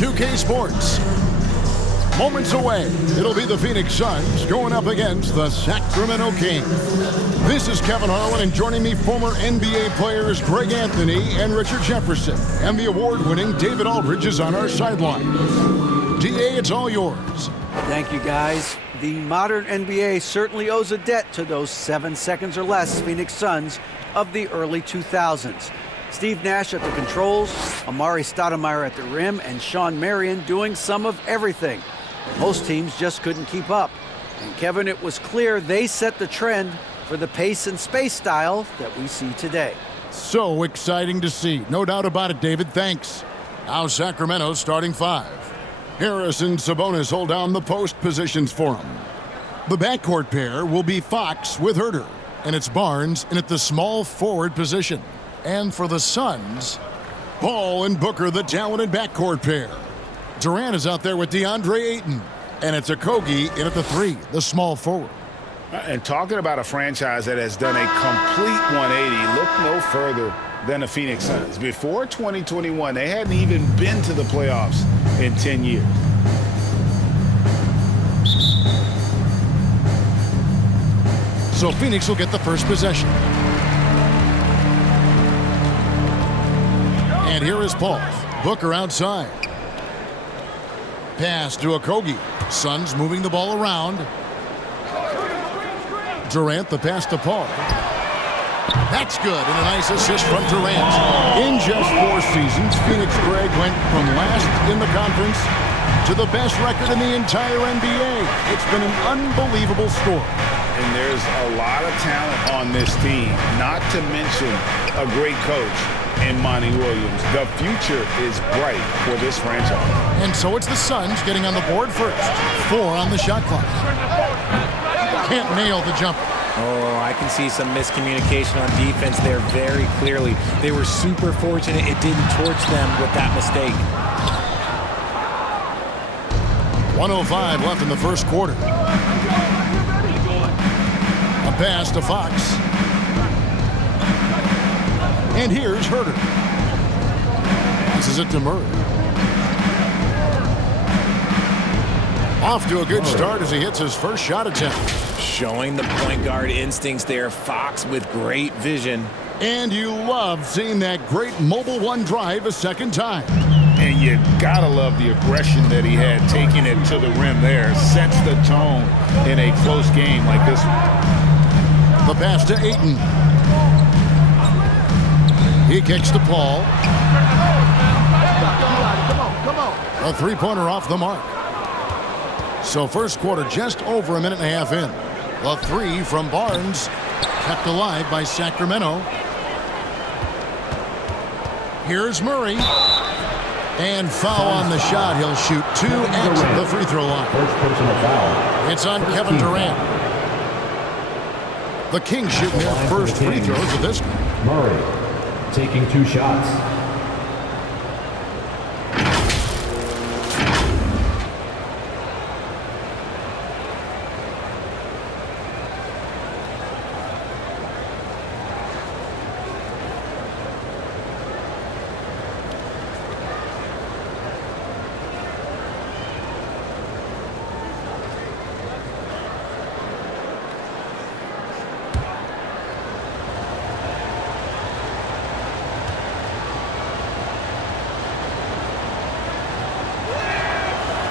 2K Sports. Moments away, it'll be the Phoenix Suns going up against the Sacramento Kings. This is Kevin Harlan, and joining me, former NBA players Greg Anthony and Richard Jefferson. And the award-winning David Aldridge is on our sideline. DA, it's all yours. Thank you, guys. The modern NBA certainly owes a debt to those 7 seconds or less Phoenix Suns of the early 2000s. Steve Nash at the controls, Amari Stoudemire at the rim, and Shawn Marion doing some of everything. Most teams just couldn't keep up. And Kevin, it was clear they set the trend for the pace and space style that we see today. So exciting to see. No doubt about it, David. Thanks. Now Sacramento starting five. Harris and Sabonis hold down the post positions for him. The backcourt pair will be Fox with Herter, and it's Barnes in at the small forward position. And for the Suns, Ball and Booker, the talented backcourt pair. Durant is out there with DeAndre Ayton, and it's Okogie in at the three, the small forward. And talking about a franchise that has done a complete 180, look no further than the Phoenix Suns. Before 2021, they hadn't even been to the playoffs in 10 years. So Phoenix will get the first possession. And here is Paul. Booker outside. Pass to Okogie. Suns moving the ball around. Durant, the pass to Paul. That's good, and a nice assist from Durant. In just 4 seasons, Phoenix, Greg, went from last in the conference to the best record in the entire NBA. It's been an unbelievable story. And there's a lot of talent on this team, not to mention a great coach in Monty Williams. The future is bright for this franchise. And so it's the Suns getting on the board first. 4 on the shot clock. Can't nail the jumper. Oh, I can see some miscommunication on defense there very clearly. They were super fortunate it didn't torch them with that mistake. 1:05 left in the first quarter. A pass to Fox. And here's Herter. This is it to Murray. Off to a good start as he hits his first shot attempt. Showing the point guard instincts there. Fox with great vision. And you love seeing that great mobile one drive a second time. And you gotta love the aggression that he had taking it to the rim there. Sets the tone in a close game like this one. The pass to Ayton. He kicks to Paul. Come on. A three-pointer off the mark. So first quarter just over a minute and a half in. The three from Barnes kept alive by Sacramento. Here's Murray. And foul on the shot. He'll shoot 2 at the free throw line. First personal foul. It's on Kevin Durant. The Kings shooting their first free throws of this game. Murray taking 2 shots.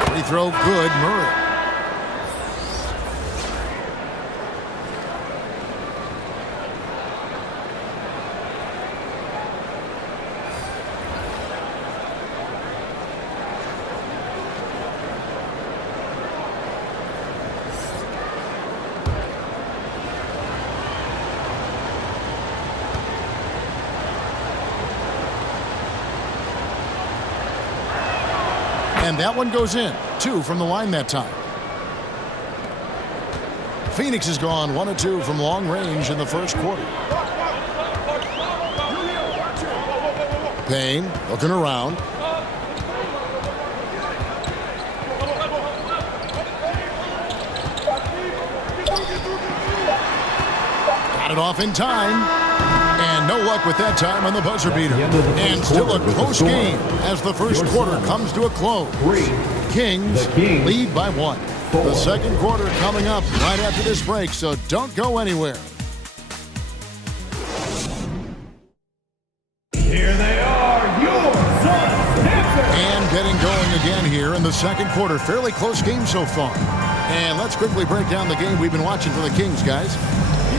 Free throw good, Murray. And that one goes in. 2 from the line that time. Phoenix has gone 1 of 2 from long range in the first quarter. Payne looking around. Got it off in time. And no luck with that time on the buzzer beater. And still a close game as the first quarter comes to a close. Kings lead by 1. The second quarter coming up right after this break, so don't go anywhere. Here they are, your Suns. And getting going again here in the second quarter. Fairly close game so far. And let's quickly break down the game we've been watching for the Kings, guys.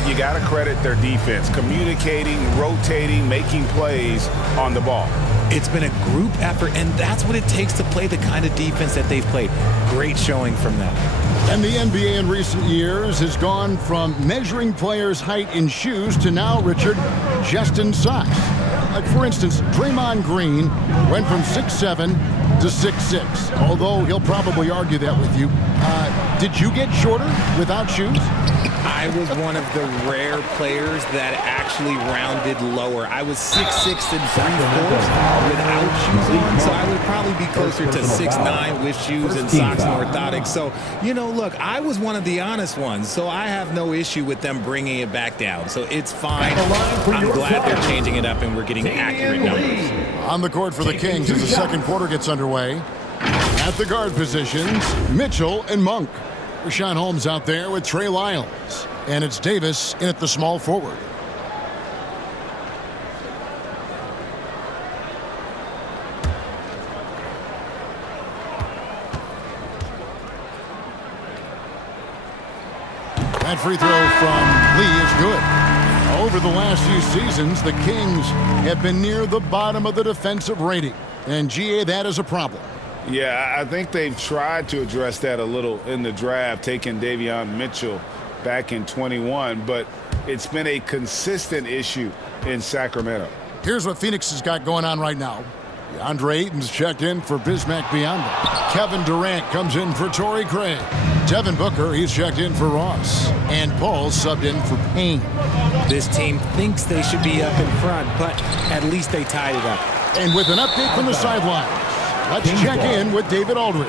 You got to credit their defense, communicating, rotating, making plays on the ball. It's been a group effort, and that's what it takes to play the kind of defense that they've played. Great showing from them. And the NBA in recent years has gone from measuring players' height in shoes to now, Richard, just in size. Like, for instance, Draymond Green went from 6'7" to 6'6", although he'll probably argue that with you. Did you get shorter without shoes? I was one of the rare players that actually rounded lower. I was 6'6" and 3/4 without shoes on, so I would probably be closer to 6'9" with shoes and socks and orthotics. So, you know, look, I was one of the honest ones, so I have no issue with them bringing it back down. So it's fine. I'm glad they're changing it up and we're getting accurate numbers. On the court for the Kings as the second quarter gets underway. At the guard positions, Mitchell and Monk. Rashawn Holmes out there with Trey Lyles. And it's Davis in at the small forward. That free throw from Lee is good. Over the last few seasons, the Kings have been near the bottom of the defensive rating. And, GA, that is a problem. Yeah, I think they've tried to address that a little in the draft, taking Davion Mitchell back in 21, but it's been a consistent issue in Sacramento. Here's what Phoenix has got going on right now. DeAndre Ayton's checked in for Bismack Biyombo. Kevin Durant comes in for Torrey Craig. Devin Booker, he's checked in for Ross. And Paul subbed in for Payne. This team thinks they should be up in front, but at least they tied it up. And with an update from the sidelines, let's check in with David Aldridge.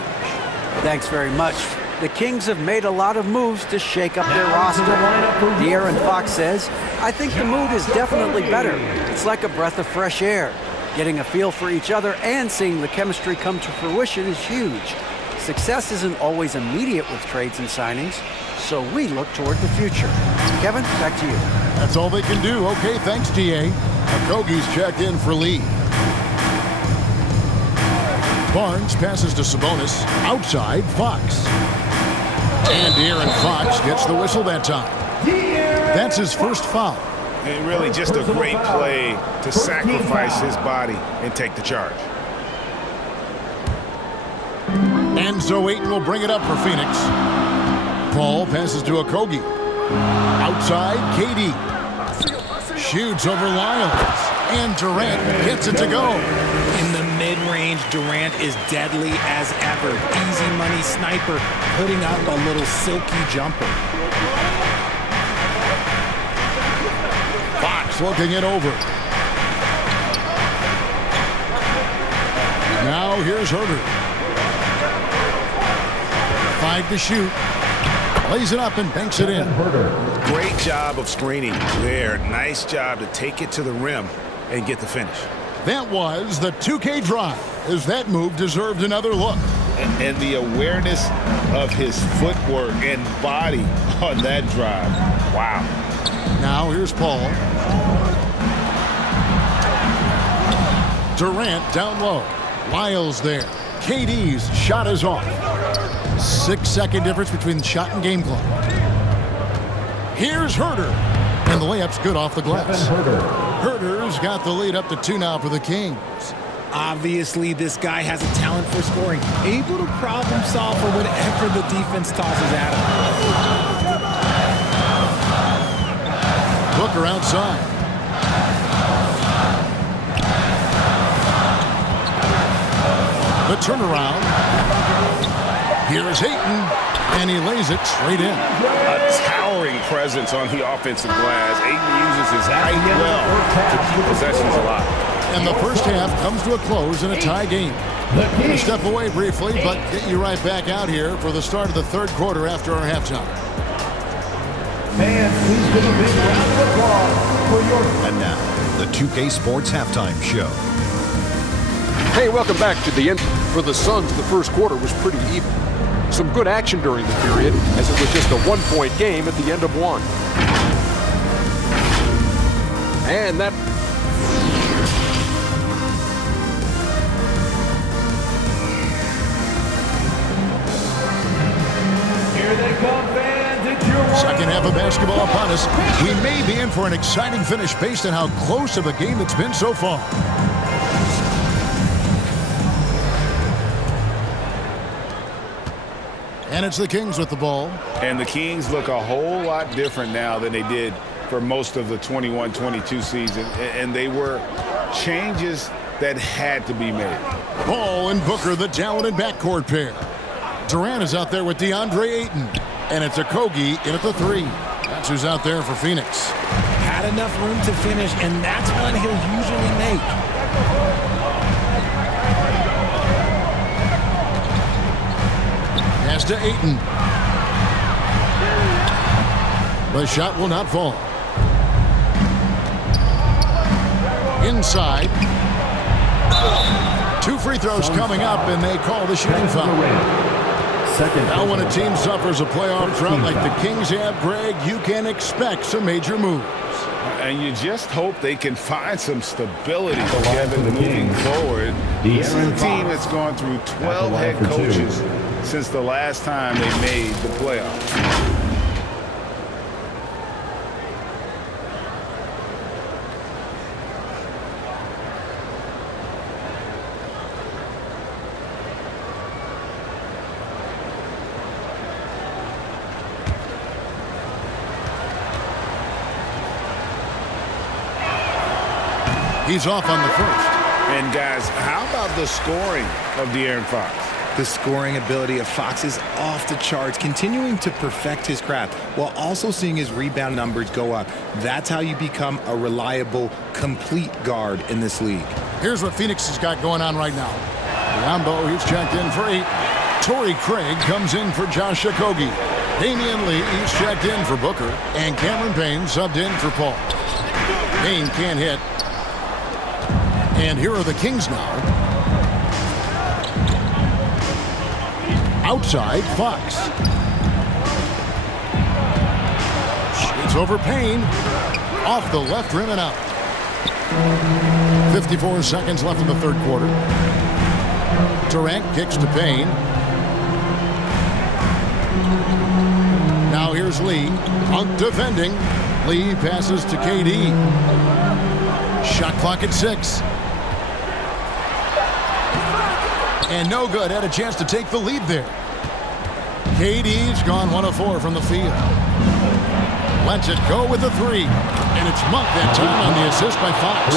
Thanks very much. The Kings have made a lot of moves to shake up their roster. De'Aaron Fox says, I think the mood is definitely better. It's like a breath of fresh air. Getting a feel for each other and seeing the chemistry come to fruition is huge. Success isn't always immediate with trades and signings, so we look toward the future. Kevin, back to you. That's all they can do. Okay, thanks, DA. Okogie's checked in for Lee. Barnes passes to Sabonis. Outside, Fox. And De'Aaron Fox gets the whistle that time. That's his first foul. And really just a great play to sacrifice his body and take the charge. And so Ayton will bring it up for Phoenix. Paul passes to Okogie. Outside, KD. Shoots over Lyles. And Durant gets it to go. In the mid-range, Durant is deadly as ever. Easy money sniper, putting up a little silky jumper. Fox looking it over. Now here's Herter. 5 to shoot. Lays it up and banks it in. Great job of screening there. Nice job to take it to the rim and get the finish. That was the 2K drive, as that move deserved another look. And the awareness of his footwork and body on that drive. Wow. Now here's Paul. Durant down low. Lyles there. KD's shot is off. 6-second difference between the shot and game clock. Here's Herter. And the layup's good off the glass. Herter's got the lead up to 2 now for the Kings. Obviously, this guy has a talent for scoring. Able to problem solve for whatever the defense tosses at him. Booker outside. The turnaround. Here's Ayton, and he lays it straight in. A towering presence on the offensive glass. Ayton uses his height well to keep possessions alive. And the first half comes to a close in a tie game. We'll step away briefly, but get you right back out here for the start of the third quarter after our halftime. Fans, please give a big round of applause for your... And now, the 2K Sports Halftime Show. Hey, welcome back to the end. For the Suns, the first quarter was pretty even. Some good action during the period, as it was just a one-point game at the end of one. And that... Here they come, fans. It's your Second half of basketball upon us. We may be in for an exciting finish based on how close of a game it's been so far. And it's the Kings with the ball. And the Kings look a whole lot different now than they did for most of the 21-22 season. And they were changes that had to be made. Paul and Booker, the talented backcourt pair. Durant is out there with DeAndre Ayton. And it's Okogie in at the 3. That's who's out there for Phoenix. Had enough room to finish, and that's one he'll usually make. Pass to Ayton. The shot will not fall. Inside. 2 free throws coming up, and they call the shooting foul. Now when a team suffers a playoff drought like the Kings have, Greg, you can expect some major moves. And you just hope they can find some stability together moving forward. This is a team that's gone through 12 head coaches since the last time they made the playoffs. He's off on the first. And guys, how about the scoring of De'Aaron Fox? The scoring ability of Fox is off the charts, continuing to perfect his craft while also seeing his rebound numbers go up. That's how you become a reliable, complete guard in this league. Here's what Phoenix has got going on right now. Rambo, he's checked in for 8. Torrey Craig comes in for Josh Okogie. Damian Lee, he's checked in for Booker. And Cameron Payne subbed in for Paul. Payne can't hit. And here are the Kings now. Outside, Fox. Shades over Payne. Off the left rim and out. 54 seconds left in the third quarter. Durant kicks to Payne. Now here's Lee. Hunt defending. Lee passes to KD. Shot clock at 6. And no good. Had a chance to take the lead there. KD's gone 1 of 4 from the field. Lets it go with a 3. And it's Monk that time on the assist by Fox.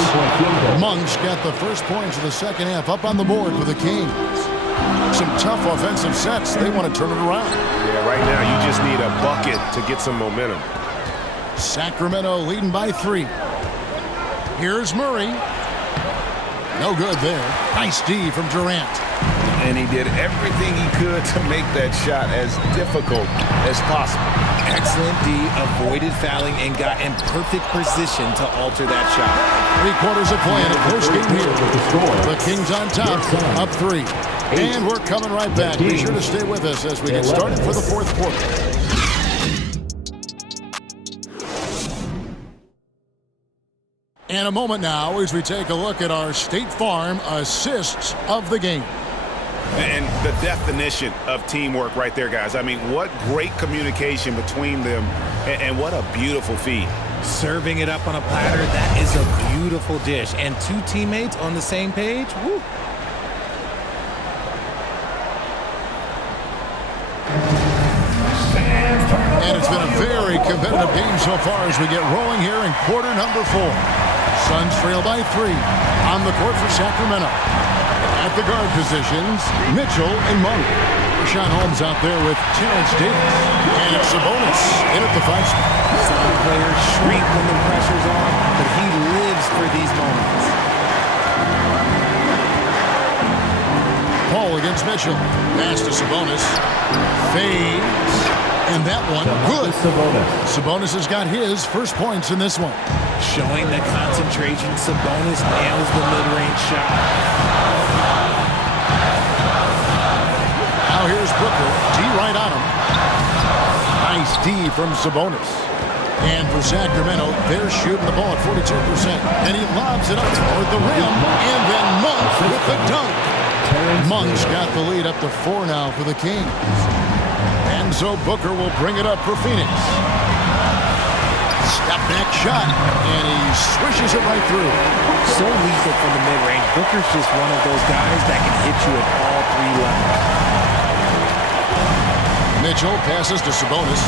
Monk's got the first points of the second half up on the board for the Kings. Some tough offensive sets. They want to turn it around. Yeah, right now you just need a bucket to get some momentum. Sacramento leading by 3. Here's Murray. No good there. Nice D from Durant. And he did everything he could to make that shot as difficult as possible. Excellent D, avoided fouling, and got in perfect position to alter that shot. 3 quarters of play in a close game here. The Kings on top, up 3. And we're coming right back. Be sure to stay with us as we get started for the fourth quarter. In a moment now as we take a look at our State Farm assists of the game. And the definition of teamwork right there, guys. I mean, what great communication between them, and what a beautiful feed. Serving it up on a platter, that is a beautiful dish. And 2 teammates on the same page, woo. And it's been a very competitive game so far as we get rolling here in quarter number 4. Suns trail by 3 on the court for Sacramento. At the guard positions, Mitchell and Monk. Rashawn Holmes out there with Terrence Davis. And it's Sabonis in at the 5 spot. Some players shrink when the pressure's on, but he lives for these moments. Paul against Mitchell. Pass to Sabonis. Fades. And that one, good. Sabonis has got his first points in this one. Showing the concentration, Sabonis nails the mid-range shot. Now here's Booker. D right on him. Nice D from Sabonis. And for Sacramento, they're shooting the ball at 42%. And he lobs it up toward the rim. And then Monk with the dunk. Monk's got the lead up to 4 now for the Kings. And so Booker will bring it up for Phoenix. Step back shot. And he swishes it right through. So lethal from the mid-range. Booker's just one of those guys that can hit you at all 3 levels. Mitchell passes to Sabonis.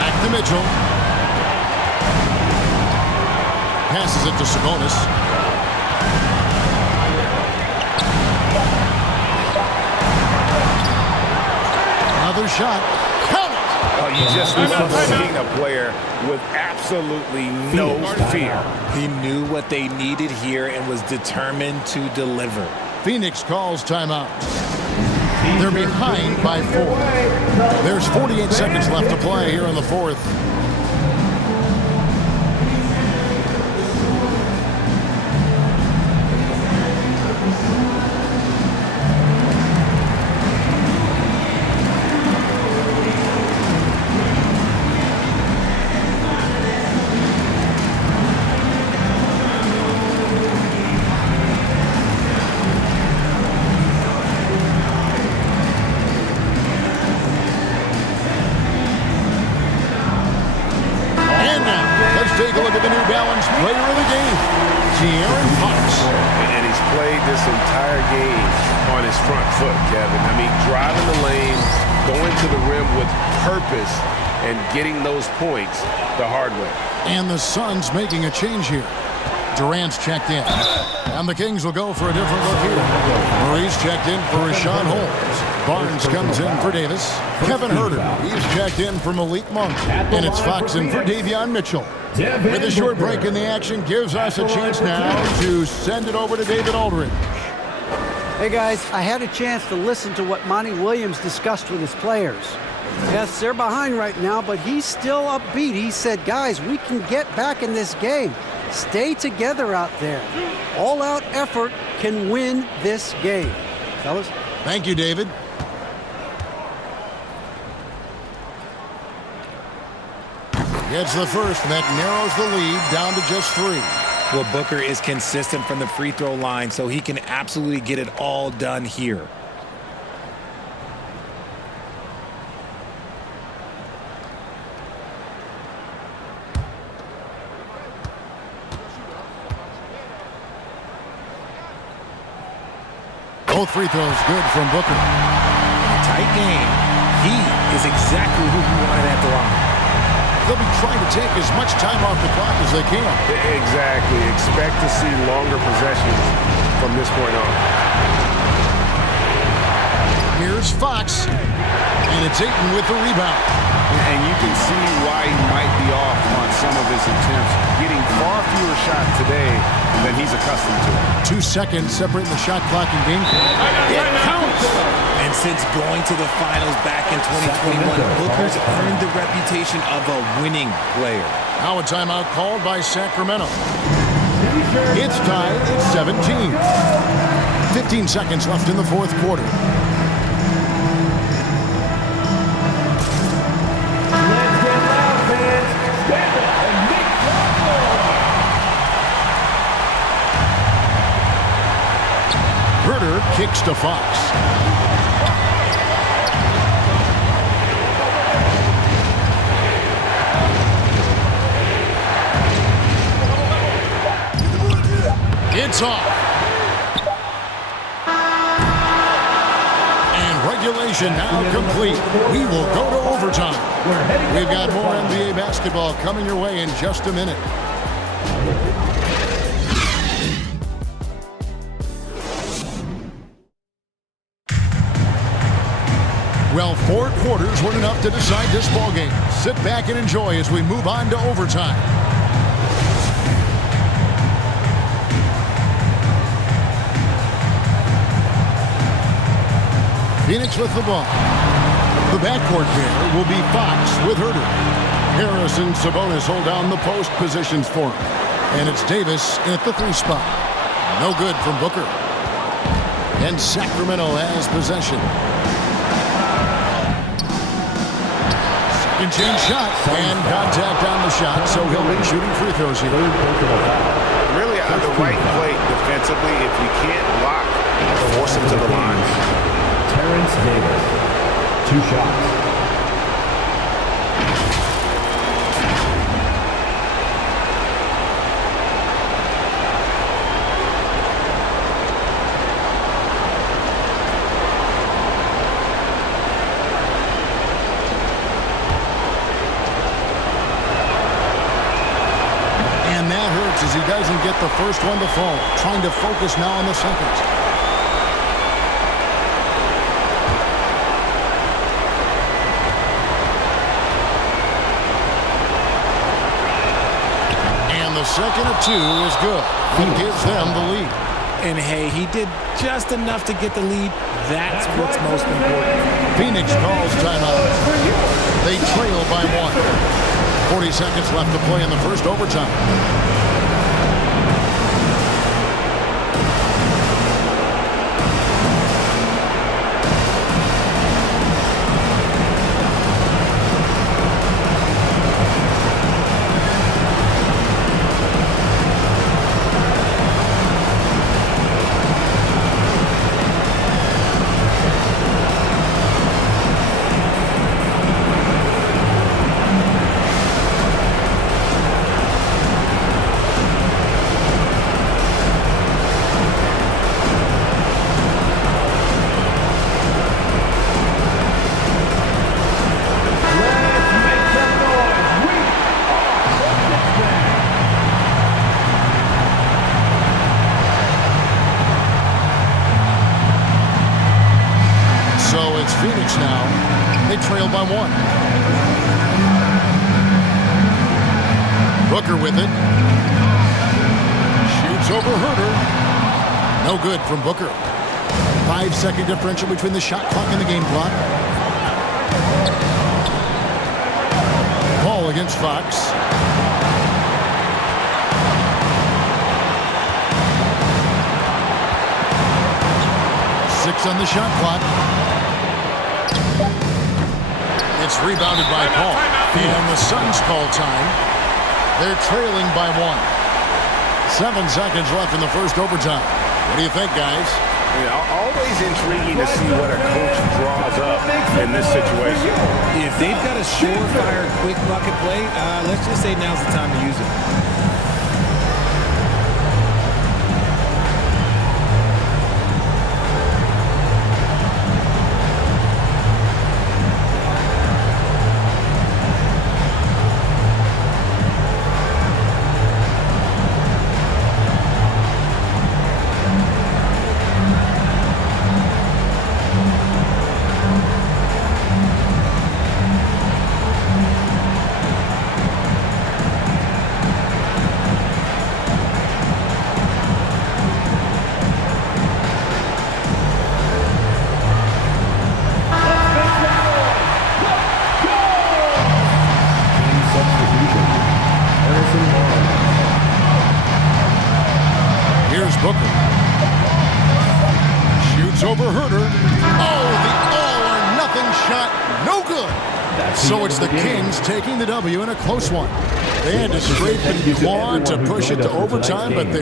Back to Mitchell. Passes it to Sabonis. Another shot. Count it! Oh, you just love seeing a player with absolutely no fear. He knew what they needed here and was determined to deliver. Phoenix calls timeout. They're behind by 4. There's 48 seconds left to play here in the fourth. Take a look at the New Balance player of the game, De'Aaron Fox. And he's played this entire game on his front foot, Kevin. I mean, driving the lane, going to the rim with purpose, and getting those points the hard way. And the Suns making a change here. Durant's checked in. And the Kings will go for a different look here. Murray's checked in for Rashawn Holmes. Barnes comes in for Davis. Kevin Huerter, he's checked in for Malik Monk. And it's Fox in for Davion Mitchell. With a short break in the action, gives us a chance now to send it over to David Aldridge. Hey guys, I had a chance to listen to what Monty Williams discussed with his players. Yes, they're behind right now, but he's still upbeat. He said, guys, we can get back in this game. Stay together out there. All-out effort can win this game. Fellas? Thank you, David. Gets the first, and that narrows the lead down to just 3. Well, Booker is consistent from the free throw line, so he can absolutely get it all done here. Both free throws good from Booker. Tight game. He is exactly who he wanted at the line. They'll be trying to take as much time off the clock as they can. Exactly. Expect to see longer possessions from this point on. Here's Fox, and it's Ayton with the rebound. And you can see why he might be off on some of his attempts, getting far fewer shots today than he's accustomed to. 2 seconds separating the shot clock and game clock. It counts! And since going to the finals back in 2021, Booker's earned the reputation of a winning player. Now a timeout called by Sacramento. It's tied at 17. 15 seconds left in the fourth quarter. Huerter kicks to Fox. It's off. And regulation now complete. We will go to overtime. We've got more NBA basketball coming your way in just a minute. Well, 4 quarters weren't enough to decide this ballgame. Sit back and enjoy as we move on to overtime. Phoenix with the ball. The backcourt pair will be Fox with Herter. Harris and Sabonis hold down the post positions for him. And it's Davis at the 3 spot. No good from Booker. And Sacramento has possession. Second chance shot. And contact on the shot, so he'll be shooting free throws here. Really on the right plate defensively. If you can't block, force him to the line. Terrence Davis, 2 shots. As he doesn't get the first one to fall. Trying to focus now on the second. And the second of 2 is good. That gives them the lead. And hey, he did just enough to get the lead. That's what's most important. Phoenix calls timeout. They trail by 1. 40 seconds left to play in the first overtime. Phoenix now. They trail by 1. Booker with it. Shoots over Herter. No good from Booker. 5-second differential between the shot clock and the game clock. Ball against Fox. Six on the shot clock. It's rebounded by Paul. And the Suns call time. They're trailing by 1. 7 seconds left in the first overtime. What do you think, guys? Yeah, always intriguing to see what a coach draws up in this situation. If they've got a surefire quick bucket play, let's just say now's the time to use it. Here's Booker. Shoots over Herter. Oh, the all-or-nothing shot. No good. So it's the Kings taking the W in a close one. They had to scrape and claw to push it to overtime, but they